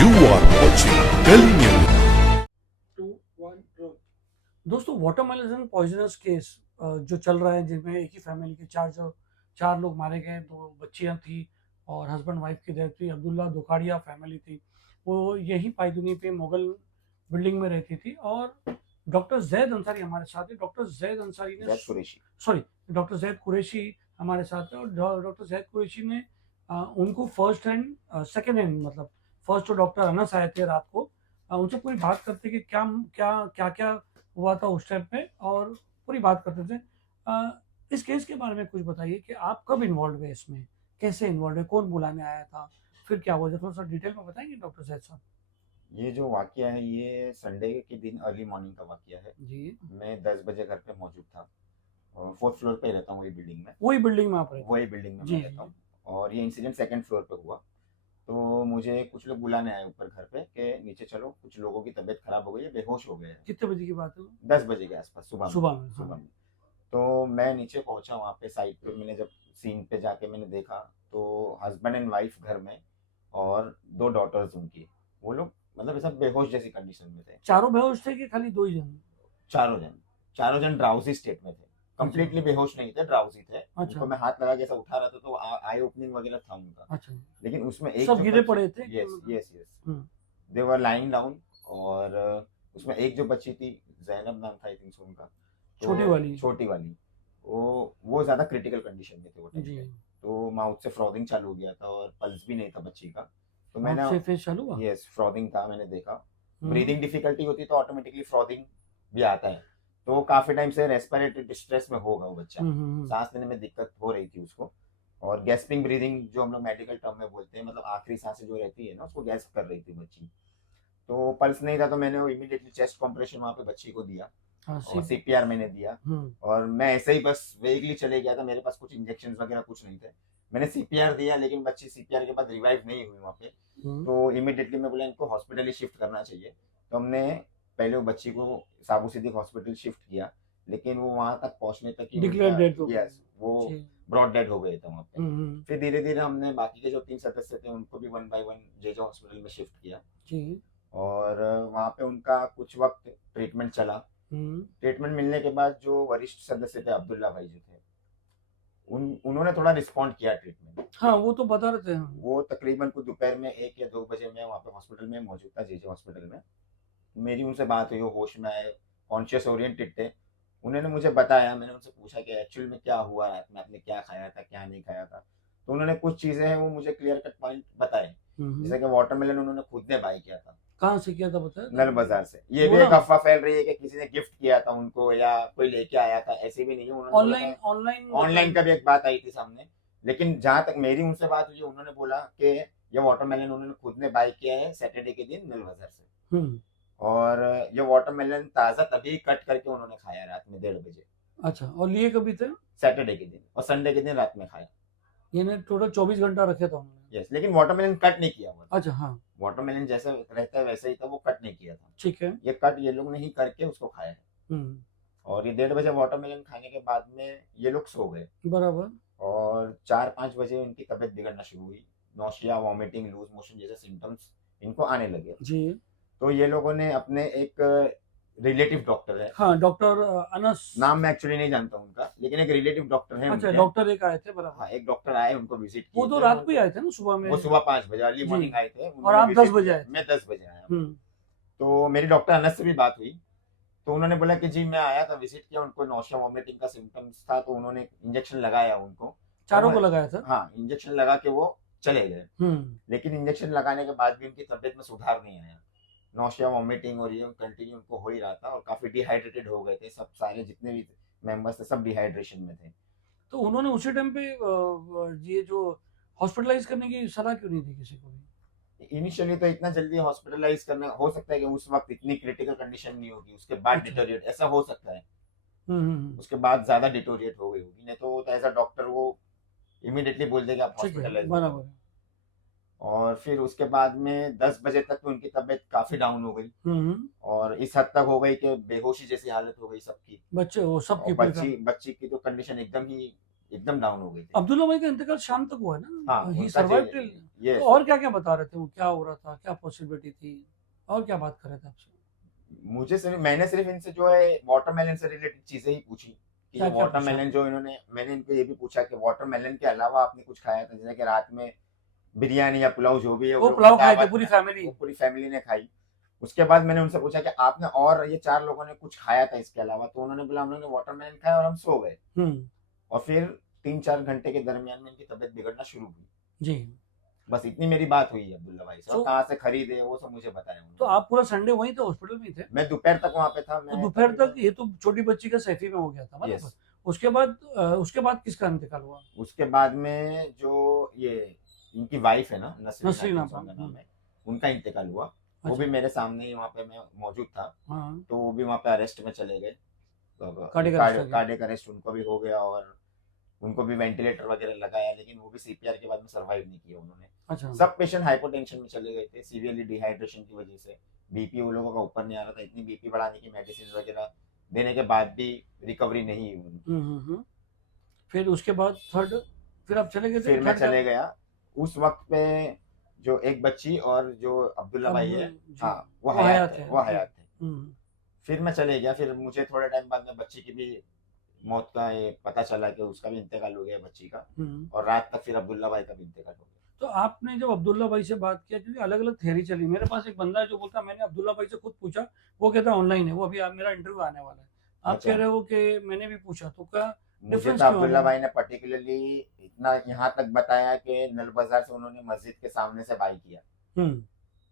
You are watching Delhi News. 2, 1, roll. दोस्तों watermelon poisonous case जो चल रहा है जिसमें एक ही फैमिली के चार लोग मारे गए, 2 बच्चियां थी और हस्बैंड वाइफ की डेथ थी। अब्दुल्ला दुखाड़िया फैमिली थी, वो यही पाईदुनी पे मुगल बिल्डिंग में रहती थी। और डॉक्टर जैद अंसारी हमारे साथ है। डॉक्टर जैद अंसारी ने डॉक्टर जैद कुरैशी हमारे साथ है। और डॉक्टर जैद कुरैशी ने उनको फर्स्ट हैंड सेकेंड हैंड मतलब फर्स्ट तो डॉक्टर अनस आए थे रात को, उनसे पूरी बात करते कि क्या क्या क्या क्या हुआ था उस टाइम पे, और पूरी बात करते थे। इस केस के बारे में कुछ बताइए कि आप कब इन्वॉल्व हुए इसमें, कैसे इन्वॉल्व हुए, कौन बुलाने आया था, फिर क्या हुआ, थोड़ा सा डिटेल में बताएंगे डॉक्टर जैद साहब। ये जो वाकया है ये संडे के दिन अर्ली मॉर्निंग का वाकया है। जी, मैं 10 बजे घर पे मौजूद था और 4th फ्लोर पे रहता हूँ, वही बिल्डिंग में आप रहे थे? वही बिल्डिंग में जी मैं रहता हूँ। और ये इंसिडेंट 2nd फ्लोर पे हुआ। तो मुझे कुछ लोग बुलाने आए ऊपर घर पे कि नीचे चलो, कुछ लोगों की तबीयत खराब हो गई है, बेहोश हो गए हैं। कितने बजे की बात है? 10 बजे के आसपास सुबह सुबह सुबह में। में। तो मैं नीचे पहुंचा, वहाँ पे साइड पे मैंने जब सीन पे जाके मैंने देखा तो हस्बैंड एंड वाइफ घर में और 2 डॉटर्स उनकी, वो लोग मतलब ऐसा बेहोश जैसी कंडीशन में थे। चारों बेहोश थे कि खाली 2 ही जन? चारों जन ड्राउजी स्टेट में थे, कंप्लीटली बेहोश नहीं थे, ड्राउजी थे। उनको मैं हाथ लगा के ऐसा उठा रहा था तो आई ओपनिंग वगैरह था उनका। अच्छा, लेकिन उसमें एक सब गिरे पड़े थे? Yes yes yes, they were lying down. और उसमें एक जो बच्ची थी, जैनब नाम था आई थिंक उनका, तो छोटी वाली वो ज्यादा क्रिटिकल कंडीशन में थे वो टाइम पे। तो माउथ से फ्रॉदिंग चालू हो गया था और पल्स भी नहीं था बच्ची का। तो मैंने फेस चालू हुआ? यस, फ्रॉदिंग था, मैंने देखा। ब्रीदिंग डिफिकल्टी होती तो ऑटोमेटिकली फ्रॉदिंग भी आता है। तो काफी टाइम से रेस्पिरेटरी डिस्ट्रेस में होगा वो बच्चा, सांस लेने में दिक्कत हो रही थी उसको। और गैस्पिंग ब्रीदिंग जो हम लोग मेडिकल टर्म में बोलते हैं, मतलब आखिरी सांसें जो रहती है ना, उसको गैस्प कर रही थी बच्ची। तो पल्स नहीं था तो मैंने इमीडिएटली चेस्ट कंप्रेशन वहां पे बच्ची को दिया और सीपीआर मैंने दिया। और मैं ऐसे ही बस वेगली चले गया था, मेरे पास कुछ इंजेक्शन वगैरह कुछ नहीं थे। मैंने सीपीआर दिया लेकिन बच्ची सीपीआर के बाद रिवाइव नहीं हुई वहाँ पे। तो इमीडिएटली मैं बोला इनको हॉस्पिटल ही शिफ्ट करना चाहिए। तो हमने पहले वो बच्ची को साबू सिद्दीक हॉस्पिटल शिफ्ट किया, लेकिन वो वहां तक पहुंचने तक डिक्लेयर डेड हो गया। यस, वो ब्रॉड डेड हो गए थे वहाँ पे। फिर धीरे धीरे हमने बाकी के जो 3 सदस्य थे उनको भी 1 बाय 1 जेजे हॉस्पिटल में शिफ्ट किया। और वहाँ पे उनका कुछ वक्त ट्रीटमेंट चला। ट्रीटमेंट मिलने के बाद जो वरिष्ठ सदस्य थे अब्दुल्ला भाई जो थे, उन्होंने थोड़ा रिस्पॉन्ड किया ट्रीटमेंट। हाँ, वो तो बता रहे थे। वो तकरीबन कुछ दोपहर में 1 या 2 बजे में वहाँ पे हॉस्पिटल में मौजूद था, जेजे हॉस्पिटल में। मेरी उनसे बात हुई, वो होश में आए, कॉन्शियस ओरिएंटेड थे। उन्होंने मुझे बताया, मैंने उनसे पूछा कि एक्चुअल में क्या हुआ रात में, आपने क्या खाया था क्या नहीं खाया था। तो उन्होंने कुछ चीजें हैं वो मुझे क्लियर कट पॉइंट बताए। जैसे कि वाटरमेलन उन्होंने खुद ने बाई किया था। कहाँ से किया था बताया? नल बाजार से। ये भी एक अफवाह फैल रही है कि किसी ने गिफ्ट किया था उनको या कोई लेके आया था, ऐसे भी नहीं है। उन्होंने ऑनलाइन का भी एक बात आई थी सामने। लेकिन जहां तक मेरी उनसे बात हुई, उन्होंने बोला कि ये वाटरमेलन उन्होंने खुद ने बाई किया है सैटरडे के दिन नल बाजार से। और ये वाटरमेलन ताजा तभी कट करके उन्होंने खाया रात में 1:30 बजे। अच्छा, और लिए कभी थे? सैटरडे के दिन, और संडे के दिन रात में खाया। यानी टोटल 24 घंटा रखे था उन्होंने? यस, लेकिन वाटरमेलन कट नहीं किया हुआ। अच्छा, हाँ, वाटरमेलन जैसा रहता है वैसे ही था, वो कट नहीं किया था। ठीक है। ये कट ये लोग ने ही करके उसको खाया है। और ये 1:30 बजे वाटरमेलन खाने के बाद में ये लोग सो गए बराबर। और 4-5 बजे उनकी तबीयत बिगड़ना शुरू हुई। नौशिया, वॉमिटिंग, लूज मोशन जैसे सिम्टम्स इनको आने लगे जी। तो ये लोगों ने अपने एक रिलेटिव डॉक्टर है, हाँ, डॉक्टर अनस, नाम मैं एक्चुअली नहीं जानता उनका, लेकिन एक रिलेटिव डॉक्टर है। अच्छा, डॉक्टर एक आए थे बराबर। हाँ, एक डॉक्टर आए, उनको विजिट किया। वो तो रात को ही आए थे ना, सुबह में? वो सुबह 5 बजे अर्ली मॉर्निंग आए थे। और आप 10 बजे आए? मैं 10 बजे आया। तो मेरी डॉक्टर अनस से भी बात हुई, तो उन्होंने बोला कि जी मैं आया था, विजिट किया, उनको नौशिया वॉमिटिंग का सिम्टम्स था, तो उन्होंने इंजेक्शन लगाया उनको। चारों को लगाया था? हाँ, इंजेक्शन लगा के वो चले गए। लेकिन इंजेक्शन लगाने के बाद भी उनकी तबीयत में सुधार नहीं आया। नौशिया, वॉमिटिंग और ये कंटिन्यू उनको हो ही रहा था और काफी डिहाइड्रेटेड हो गए थे। सब सारे जितने भी मेंबर्स थे सब डिहाइड्रेशन में थे। तो उन्होंने उसी टाइम पे ये जो हॉस्पिटलाइज करने की सलाह क्यों नहीं दी किसी को भी? इनिशियली तो इतना जल्दी हॉस्पिटलाइज करना, हो सकता है कि उस वक्त इतनी क्रिटिकल कंडीशन नहीं होगी, उसके बाद डिटोरिएट, ऐसा हो सकता है। उसके बाद ज्यादा डिटोरिएट हो गई होगी, नहीं तो एज अ डॉक्टर वो इमीडिएटली बोल देगा आप हॉस्पिटलाइज। बराबर। और फिर उसके बाद में 10 बजे तक उनकी तबीयत काफी डाउन हो गई और इस हद तक हो गई कि बेहोशी जैसी हालत हो गई सबकी। बच्चे वो सबकी बच्ची की तो कंडीशन एकदम ही एकदम डाउन हो गई थी। अब्दुल्ला भाई का इंतकाल शाम तक हुआ है ना, हाँ, ही उनका सर्वाइव जी- टिल। ये तो और क्या क्या बता रहे थे वो, क्या हो रहा था, क्या पॉसिबिलिटी थी, और क्या बात कर रहे थे आपसे? मैंने सिर्फ इनसे जो है वाटरमेलन से रिलेटेड चीजें ही पूछी कि क्या क्या पूछा वाटरमेलन जो मैंने इनको ये भी पूछा कि वाटरमेलन के अलावा आपने कुछ खाया था, जैसे कि रात में बिरयानी या पुलाव जो भी है वो लोग पुलाव ने खाए थे दावत पूरी में- फैमिली? वो पूरी फैमिली ने खाई। उसके बाद मैंने उनसे पूछा कि आपने और ये 4 लोगों ने कुछ खाया था इसके अलावा, तो उन्होंने बोला हम लोगों ने वाटरमेलन खाया और हम सो गए। और फिर 3-4 घंटे के दरमियान में इनकी तबीयत बिगड़ना शुरू हुई। जी। बस इतनी मेरी बात हुई है अब्दुल्ला भाई से, और तो- कहाँ से खरीदे वो सब मुझे बताया उन्होंने। तो आप पूरा संडे वहीं थे, हॉस्पिटल में ही थे? मैं दोपहर तक वहाँ पे था। तो मैं दोपहर तक ये तो छोटी बच्ची का सैफी में हो गया था Yes. मतलब। उसके बाद किसका इंतकाल हुआ? उसके बाद में जो ये इनकी वाइफ है ना, नसरीन नसरीन आपा, उनका नाम है, उनका इंतकाल हुआ। वो अच्छा। भी मेरे सामने ही वहाँ पे मैं मौजूद था। हाँ। तो वो भी वहाँ पे अरेस्ट में चले गए। कार्डियक अरेस्ट हो गया। कार्डियक अरेस्ट उनको भी हो गया और उनको भी वेंटिलेटर वगैरह लगाया, लेकिन वो भी सीपीआर के बाद में सर्वाइव नहीं किया उन्होंने। अच्छा। सब पेशेंट हाइपोटेंशन में चले गए थे, सीवियरली डिहाइड्रेशन की वजह से। बीपी वो लोगों का ऊपर नहीं आ रहा था, इतनी बीपी बढ़ाने की मेडिसिन वगैरह देने के बाद भी रिकवरी नहीं हुई उनकी। फिर उसके बाद फिर आप चले गए थे? फिर मैं थर्ड चले गया। उस वक्त पे जो एक बच्ची और जो अब्दुल्ला भाई है, जी। हाँ, वो वो हयात हयात है, है, वो जी। हयात है। हम्म, फिर मैं चले गया। फिर मुझे थोड़े टाइम बाद में बच्ची की भी मौत का ये पता चला कि उसका भी इंतकाल हो गया बच्ची का। हम्म। और रात तक फिर अब्दुल्ला भाई का भी इंतकाल हो गया। तो आपने जब अब्दुल्ला भाई से बात किया, क्योंकि अलग अलग थियरी चली, मेरे पास एक बंदा है जो बोलता है मैंने अब्दुल्ला भाई से खुद पूछा, वो कहता ऑनलाइन है, वो अभी मेरा इंटरव्यू आने वाला है। आप अच्छा। कह रहे हो कि मैंने भी पूछा, तो क्या मुझे डिफरेंस तो क्यों अब्दुल्ला है? भाई ने पर्टिकुलरली इतना यहाँ तक बताया कि नल बाजार से उन्होंने मस्जिद के सामने से बाई किया।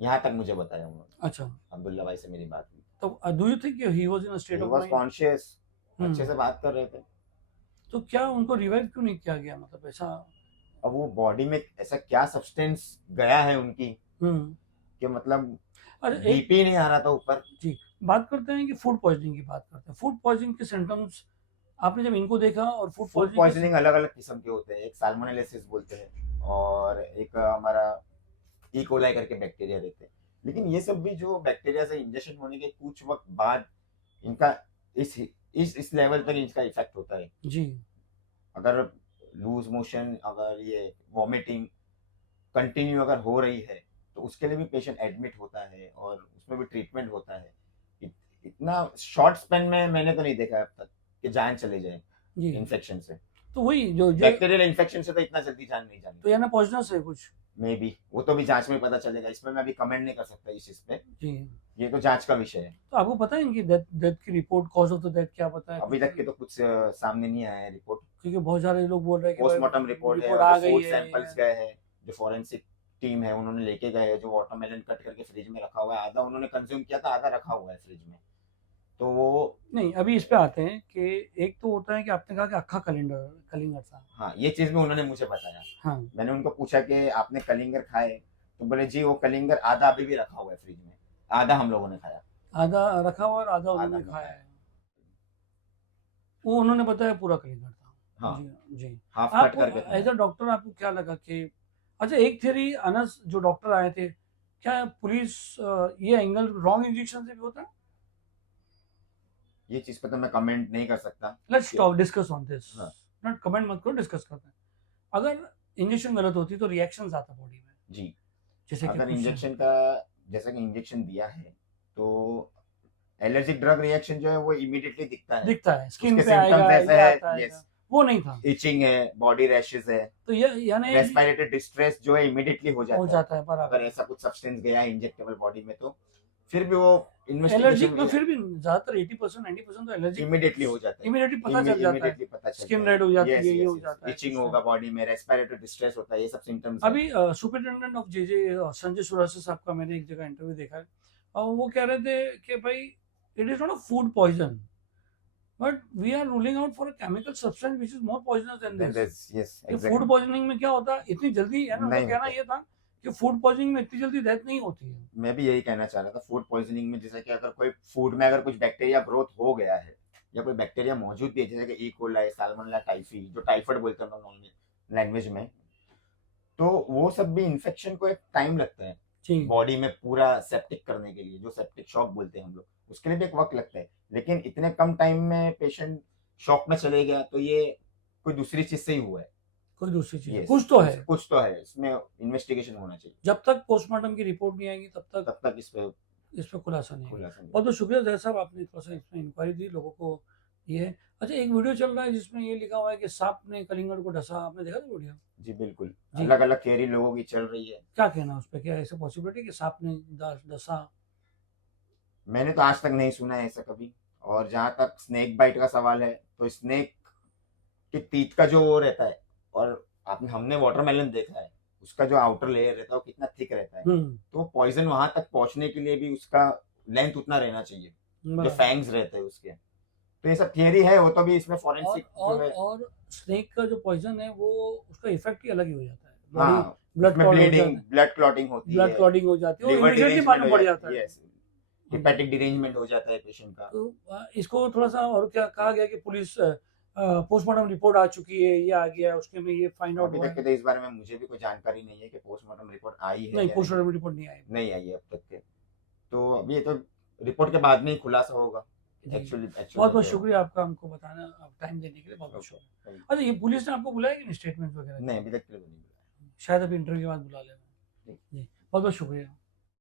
यहाँ तक मुझे बताया उन्होंने। अच्छा। अब्दुल्ला भाई से मेरी बात हुई। तो do you think he was in a state he of was mind? Conscious, अच्छे से बात कर रहे थे। तो क्या उनको रिवाइव क्यों नहीं किया गया, मतलब ऐसा? अब वो बॉडी में ऐसा क्या सब्सटेंस गया है उनकी कि मतलब अच्छा, एक बीपी नहीं आ रहा था ऊपर। बात करते हैं कि फूड पॉइजनिंग की बात करते हैं। फूड पॉइजनिंग के सिम्टम्स आपने जब इनको देखा, और फूड फूड पॉइजनिंग अलग अलग किस्म के होते हैं। एक साल्मोनेलिसिस बोलते हैं और एक हमारा ई कोलाई करके बैक्टीरिया रहते हैं। लेकिन ये सब भी जो बैक्टीरिया से इंजेक्शन होने के कुछ वक्त बाद इनका इस लेवल तक इसका इफेक्ट होता है जी। अगर लूज मोशन, अगर ये वॉमिटिंग कंटिन्यू अगर हो रही है तो उसके लिए भी पेशेंट एडमिट होता है और उसमें भी ट्रीटमेंट होता है। इतना शॉर्ट स्पेन में मैंने तो नहीं देखा अब तक कि जान चले जाए जी। इन्फेक्शन से। तो वही जो बैक्टीरियल इन्फेक्शन से तो इतना जल्दी जान नहीं जानी। तो यानी पॉइजनस है कुछ? मे बी वो तो भी जांच में पता चलेगा, इसमें मैं अभी कमेंट नहीं कर सकता इस चीज पे। जी। ये तो जांच का विषय है। तो आपको पता है इनकी डेथ की report, cause of the death क्या पता है? अभी तक के तो कुछ सामने नहीं आया है रिपोर्ट। क्योंकि बहुत सारे लोग बोल रहे हैं कि पोस्टमार्टम रिपोर्ट है, आ जो गई फूड है। सैंपल्स गए हैं, जो फॉरेंसिक टीम है उन्होंने लेके गए हैं, जो वाटरमेलन कट करके फ्रिज में रखा हुआ है, आधा उन्होंने कंज्यूम किया था, आधा रखा हुआ है फ्रिज में। तो वो नहीं, अभी इस पे आते हैं कि एक तो होता है कि आपने कहा कि अक्खा कलिंगर था। हाँ, ये चीज भी उन्होंने मुझे बताया। हाँ। मैंने उनको पूछा कि आपने कलिंगर खाए, तो बोले जी वो कलिंगर आधा अभी भी रखा हुआ है फ्रिज में, आधा हम लोगों ने खाया। आधा रखा हुआ और आधा उन्होंने आधा खाया है। वो उन्होंने बताया पूरा कलिंगर था। हाँ, जी। हाफ कट आपको करके एज अ डॉक्टर आपको क्या लगा कि अच्छा, एक थियरी अनस जो डॉक्टर आए थे, क्या पुलिस ये एंगल रॉन्ग इंजेक्शन से भी होता है? ये चीज पे तो मैं कमेंट नहीं कर सकता। Let's talk discuss on this. हाँ। नॉट कमेंट मत करो, डिस्कस करते हैं। अगर इंजेक्शन गलत होती तो रिएक्शंस आता बॉडी में, जी, जैसे कि अगर कुछ- इंजेक्शन का जैसा कि इंजेक्शन दिया है तो एलर्जिक ड्रग रिएक्शन जो है वो इमीडिएटली दिखता है। दिखता है, स्किन उसके पे आएगा, symptoms ऐसे ये है, आता आएगा। yes, वो नहीं था। इचिंग है, बॉडी रैशेस है, तो ये यानी रेस्पिरेटरी डिस्ट्रेस जो है इमीडिएटली हो हो जाता है। जाता है बराबर। अगर ऐसा कुछ सब्सटेंस गया है इंजेक्टेबल बॉडी में तो फिर भी वो एलर्जिक इन्वेस्टिगेशन तो फिर भी ज्यादातर 80% 90% तो एलर्जिक इमीडिएटली हो जाता है। इमीडिएटली पता चल जाता है। इमीडिएटली पता चलता स्किन है। रेड हो जाती Yes, है, ये yes, हो yes. जाता है, इचिंग कुछ होगा बॉडी में, रेस्पिरेटरी डिस्ट्रेस होता है, ये सब सिम्टम्स। अभी superintendent of JJ Sanjay Surase साहब का मैंने एक जगह इंटरव्यू देखा है, और वो कह रहे थे कि भाई it is not a food poison, but we are ruling out for a chemical substance which is more poisonous than this. Yes, food exactly. Poisoning में क्या होता है, इतनी जल्दी है ना, नहीं उनका कहना होता। ये था कि फूड पॉइजनिंग में इतनी जल्दी डेथ नहीं होती है। मैं भी यही कहना चाह रहा था। फूड पॉइजनिंग में जैसे कि अगर कोई फूड में अगर कुछ बैक्टीरिया ग्रोथ हो गया है या कोई बैक्टीरिया मौजूद भी है, जैसे कि ई कोलाई, साल्मोनेला टाइफी, जो टाइफाइड बोलते हैं नॉर्मल लैंग्वेज में, तो वो सब भी इन्फेक्शन को एक टाइम लगता है जी। बॉडी में पूरा सेप्टिक करने के लिए, जो सेप्टिक शॉक बोलते हैं हम लोग, उसके लिए भी एक वक्त लगता है। लेकिन इतने कम टाइम में पेशेंट शॉक में चले गया तो ये कोई दूसरी चीज से ही हुआ है। कोई दूसरी चीज Yes, कुछ तो है। कुछ तो है, इसमें इन्वेस्टिगेशन होना चाहिए। जब तक पोस्टमार्टम की रिपोर्ट नहीं आएगी तब तक तब तक इस पे इस पर खुलासा नहीं होगा। खुलासा नहीं बहुत बहुत शुक्रिया जय साहब, आपने थोड़ा सा इसमें इंक्वायरी दी लोगों को। ये है। अच्छा, एक वीडियो चल रहा है जिसमें ये लिखा हुआ है कि सांप ने कलिंगड़ को डसा, आपने देखा था वीडियो? जी बिल्कुल, जी। अलग अलग थियरी लोगों की चल रही है। क्या कहना उस पर, क्या ऐसे पॉसिबिलिटी कि सांप ने डसा? मैंने तो आज तक नहीं सुना है ऐसा कभी। और जहां तक स्नेक बाइट का सवाल है, तो स्नेक के टीथ का जो वो रहता है, और हमने वाटरमेलन देखा है, उसका जो आउटर लेयर रहता है वो कितना थिक रहता है, तो पॉइजन वहां तक पहुंचने के लिए भी उसका लेंथ उतना रहना चाहिए, जो फैंग्स रहते हैं उसके। तो ये सब थियरी है, वो तो भी इसमें फॉरेंसिक जो है। और स्नेक का जो पॉइजन है वो उसका इफेक्ट ही अलग ही हो जाता है। हाँ, ब्लड ब्लीडिंग, ब्लड क्लॉटिंग होती है, ब्लड क्लॉटिंग हो जाती है, लिवर वो इमीडिएटली डिरेंजमेंट मालूम हो पड़ जाता जाता है। है, हेपेटिक डिरेंजमेंट हो जाता है पेशेंट का। तो इसको थोड़ा सा और क्या कहा गया कि पुलिस पोस्टमार्टम रिपोर्ट आ चुकी है, ये आ गया है, उसके में ये फाइंड आउट अभी हुआ तक के है। तो इस बारे में मुझे भी कोई जानकारी नहीं है कि पोस्टमार्टम रिपोर्ट आई है नहीं, या पोस्टमार्टम रिपोर्ट नहीं आई। नहीं आई है अब तक के। तो अभी ये तो रिपोर्ट के बाद में ही खुलासा होगा जी। एक्चुअली। बहुत बहुत शुक्रिया आपका हमको बताना, आप टाइम देने के लिए बहुत बहुत शुक्रिया। नहीं, अच्छा, ये पुलिस ने आपको बुलाया कि नहीं स्टेटमेंट वगैरह? अभी तक के लिए तो नहीं मिला। शायद अभी इंटरव्यू के बाद बुला लेना। जी। जी, बहुत बहुत शुक्रिया।